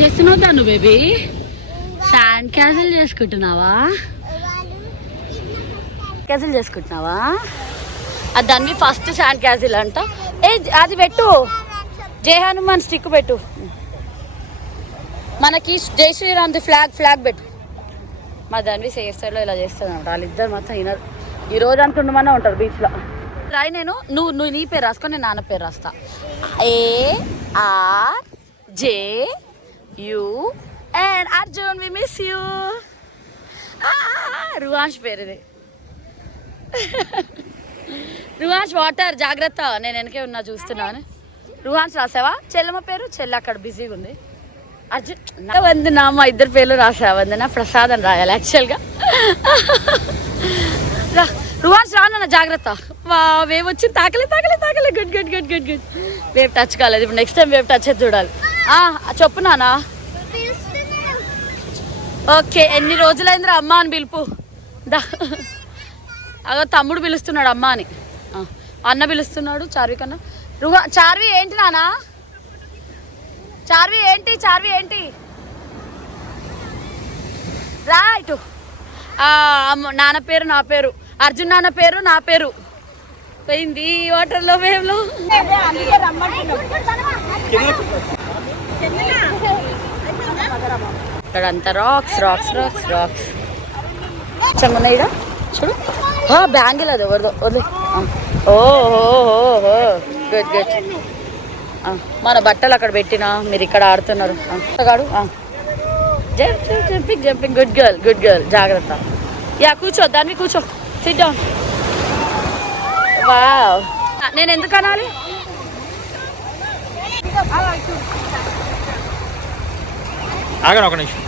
చేస్తున్నావు తను baby sand cancel చేసుకుంటున్నావా అది దాన్ని ఫస్ట్ శాండ్ క్యాసిల్ అంట. అది పెట్టు జై హనుమాన్ స్టిక్ పెట్టు, మనకి జై శ్రీరామ్ ఫ్లాగ్ పెట్టు. మా దాన్ని సేఫ్ సైడ్లో ఇలా చేస్తుంది అనమాట. వాళ్ళిద్దరు మాత్రం వినరు. ఈ రోజు అంత ఉండమన్నా ఉంటారు బీచ్లో. రాయి నేను నువ్వు నీ పేరు రాసుకో, నేను నాన్న పేరు రాస్తా. ARJUN Arjun we miss you. Ruvansh పేరు ఇది. రువాంష్ వాటర్ జాగ్రత్త, నేను వెనకే ఉన్నా చూస్తున్నాను. రువాంష్ రాసావా? చెల్లెమ్మ పేరు చెల్లి అక్కడ బిజీగా ఉంది. అర్జున్ వందన మా ఇద్దరు పేర్లు రాసావా? వందన ప్రసాద్ అని రాయాలి యాక్చువల్గా. రువాంష్ రానన్న జాగ్రత్త. వేవ్ వచ్చింది, తాకలే. గుడ్. వేవ్ టచ్ కాలేదు. ఇప్పుడు నెక్స్ట్ టైం వేవ్ టచ్ అయితే చూడాలి. చెప్పు నానా. ఓకే, ఎన్ని రోజులైందిరా అమ్మ అని పిలుపు. దా అదో తమ్ముడు పిలుస్తున్నాడు అమ్మ అని. అన్న పిలుస్తున్నాడు చార్వి కన్నా. చార్వి ఏంటి నానా? చార్వి ఏంటి రా ఇటు. నాన్న పేరు నా పేరు, అర్జున్ నాన్న పేరు నా పేరు పోయింది వాటర్లో వేవ్లో. ఇక్కడంతా రాక్స్ చెమ్మన్నాయి చూడు. బ్యాంగిల్ అది ఎవరిదో వదిలే. ఓహో గుడ్. మన బట్టలు అక్కడ పెట్టినా మీరు ఇక్కడ ఆడుతున్నారు. జంపింగ్ గుడ్ గర్ల్ జాగ్రత్త. కూర్చో దాన్ని కూర్చో, సిట్ డౌన్. వావ్, నేను ఎందుకు అనాలి? ఆగండి ఒక నిమిషం.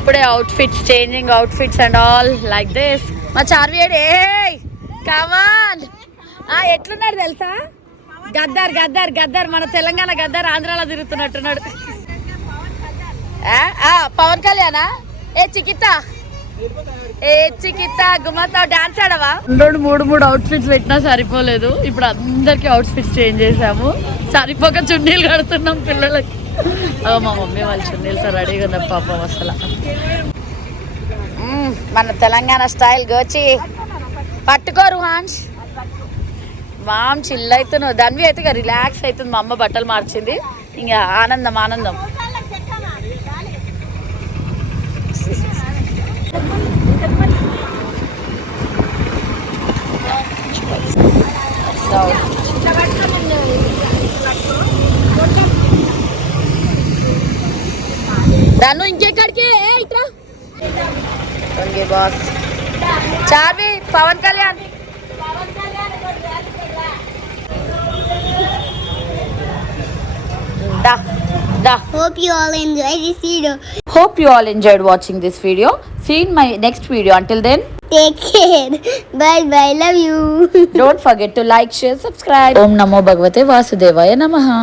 ఇప్పుడే changing outfits and all like this. మా చార్వియడ్ కమాన్. ఎట్లున్నాడు తెలుసా? గద్దర్ మన తెలంగాణ గద్దర్ ఆంధ్రాలో తిరుగుతున్నట్టున్నాడు. పవన్ కళ్యాణా? చికిత్తా గుమ్మతో డాన్స్ ఆడవా? 2-3 అవుట్ఫిట్స్ పెట్టినా సరిపోలేదు. ఇప్పుడు అందరికి అవుట్ఫిట్స్ చేంజ్ చేసాము. సరిపోక చున్నీలు కడుతున్నాం పిల్లలకి. మా మమ్మీ వాళ్ళు చున్నీలతో రెడీగా ఉన్నారు పాపం. అసలు మన తెలంగాణ స్టైల్ గోచి పట్టుకోరు హాన్స్. మామ్ చిల్ అవుతున్నావు. దానివి అయితే ఇక రిలాక్స్ అవుతుంది. మా అమ్మ బట్టలు మార్చింది, ఇంకా ఆనందం. రాను ఇంకెక్కడికి ఇట్రా. Boss Charvi Pawan Kalyan. Hope you all enjoyed this video. Hope you all enjoyed watching this video. See you in my next video. Until then, take care. Bye. Love you. Don't forget to like, share, subscribe. Om Namo Bhagavate Vasudevaya Namaha.